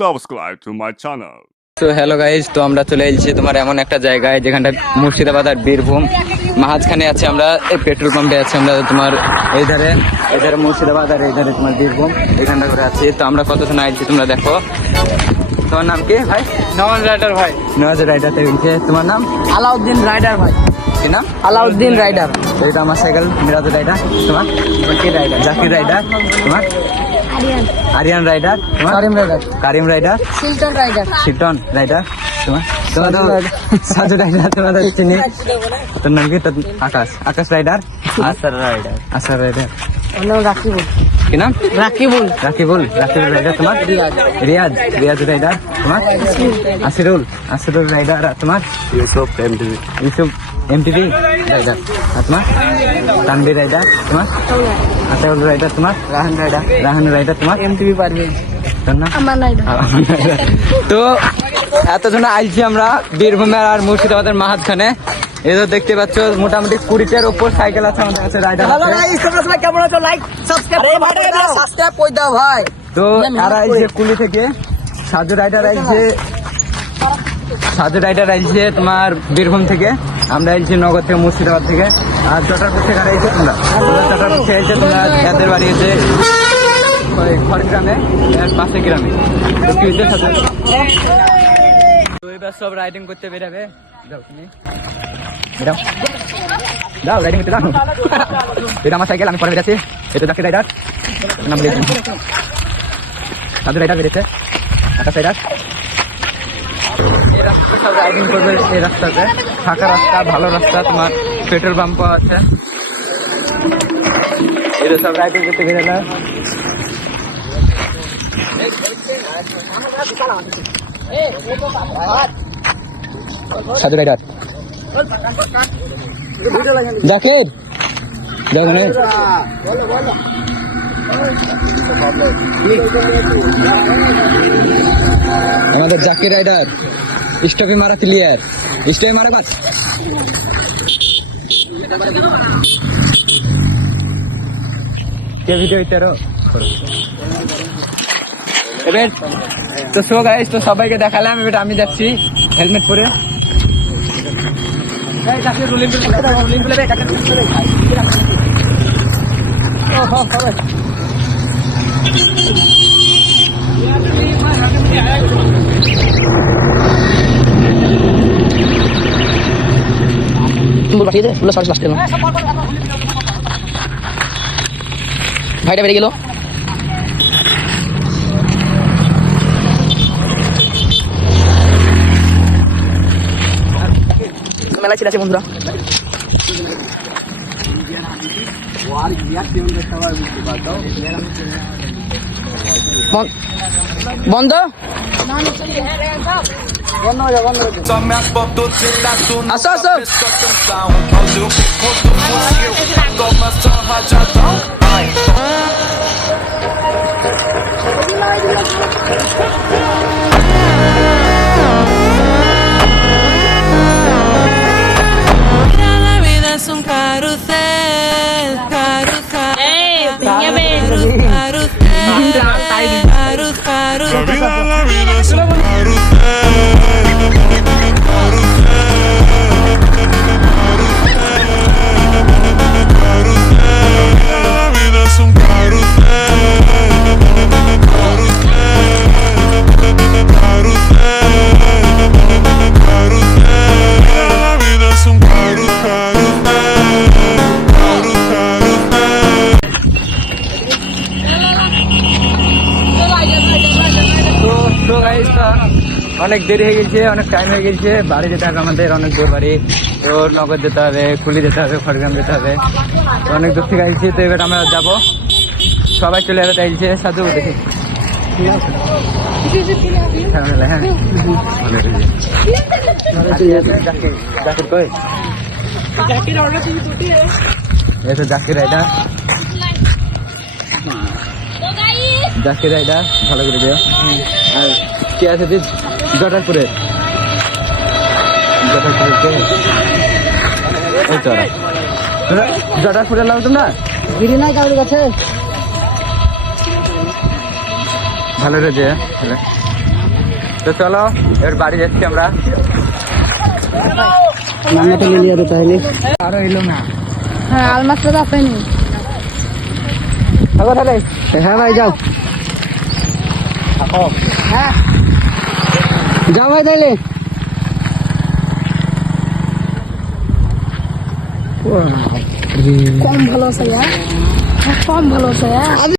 subscribe to my channel. তো hello guys, তো আমরা চলে এসেছি তোমার এমন একটা জায়গায় যেখানটা মুর্শিদাবাদ আর বীরভূম মাঝখানে আছে। আমরা এই পেট্রোল পাম্পে আছি। আমরা তোমার এই ধারে মুর্শিদাবাদ আর এই ধারে তোমার বীরভূম এখানটা করে আছি। তো আমরা কতজন আইছি তোমরা দেখো। তোমার নাম কি ভাই? নওয়াজ রাইডার ভাই। নওয়াজ রাইডার থেকে। তোমার নাম? আলাউদ্দিন রাইডার ভাই। কি নাম? আলাউদ্দিন রাইডার। এটা আমার সাইকেল মিরাজ রাইডার। তোমার কি রাইডার? জাকির রাইডার। তোমার? আরিয়ান রাইডার। তোমার? Karim rider. Karim rider. Shilton rider. Shilton rider. তোমার সাজু রাইডার। তোমাদের চিনি। তোর নাম কি? আকাশ রাইডার। আসার রাইডার। রাকিবুল। কি নাম? রাকিবুল রাইডার। তোমার? রিয়াজ রাইডার। তোমার? আসিরুল রাইডার। তোমার? Yusuf MTV rider. আর তোমার? তানভীর রাইডার। তোমার? আতাউল রাইডার। তোমার? রাহান রাইডার। তোমার? এমটিভি পারবে। তোর নাম? আমার রাইডার। তো এতজন আইছি আমরা বীরভূমের আর মুর্শিদাবাদের মাঝখানে। এই তো দেখতে পাচ্ছ মোটামুটি 20টার উপর সাইকেল আছে আমাদের কাছে, রাইডার আছে। তোমরা সবাই কেমন আছো? লাইক সাবস্ক্রাইব করে দাও ভাই। তো আর আইছে কুলি থেকে সাজু রাইডার আইছে তোমার বীরভূম থেকে। আমরা আইছি নগর থেকে, মুর্শিদাবাদ থেকে। আর জটারপুর থেকে আইছে তোমরা। জটারপুর থেকে আইছে তোমরা। এদের বাড়ি হচ্ছে খড়গ্রামে, পাশে গ্রামে। তো কি হচ্ছে সাথে তো এবার সব রাইডিং করতে বেরাবে। যাও তুমি যাও রাইডিং করতে যাও। এটা আমার সাইকেল, আমি পরে বেরাচ্ছি। এটা জাকির রাইডার নাম দিয়েছি। সাধু রাইডার বেরিয়েছে। আকাশ রাইডার। এই রাস্তা সব রাইডিং করবে। এই রাস্তাতে ফাঁকা রাস্তা, ভালো রাস্তা, তোমার পেট্রোল পাম্প আছে। এটা সব রাইডিং করতে বেরোলে। সাধু রাইডার জাকির যাও না। আমাদের জাকির রাইডার স্টপে মারা ক্লিয়ার। স্টপে মারা বাস। ভিডিও এবার তো শো গাইস, তো সবাইকে দেখালাম। এবার আমি যাচ্ছি হেলমেট পরে। ভাইটা বেড়ে গেল। মেলা ছিল আছে বন্ধুরা। বন্ধ আসো আসো। Es un carrusel, carrusel. La vida es un অনেক দেরি হয়ে গেছে, অনেক টাইম হয়ে গেছে। বাড়ি যেতে হবে আমাদের, অনেক দূর বাড়ি। তো নগর যেতে হবে, কুলি যেতে হবে, খড়গ্রাম যেতে হবে। তো অনেক দূর থেকে আইছি। তো এবার আমরা যাবো, সবাই চলে যাবে। চাইছে সাধু দেখি জাকির রাইডার। জাকির রাইডার ভালো করে দিও। আর কে আছে জটারপুরের? জটারপুরের নাম তোমরা? বিড়ি নাই কারোর কাছে? ভালো রেজে তো চলো এবার বাড়ি যাচ্ছি আমরা। নাম্বারটা মিলিয়ে দে তাহলে। আরো এলো না। হ্যাঁ আলমাসটা তো আপনি তাহলে হ্যাঁ ভাই যাও হ্যাঁ যাও ভাই তাহলে। কম ভালো আছে কম ভালো আছে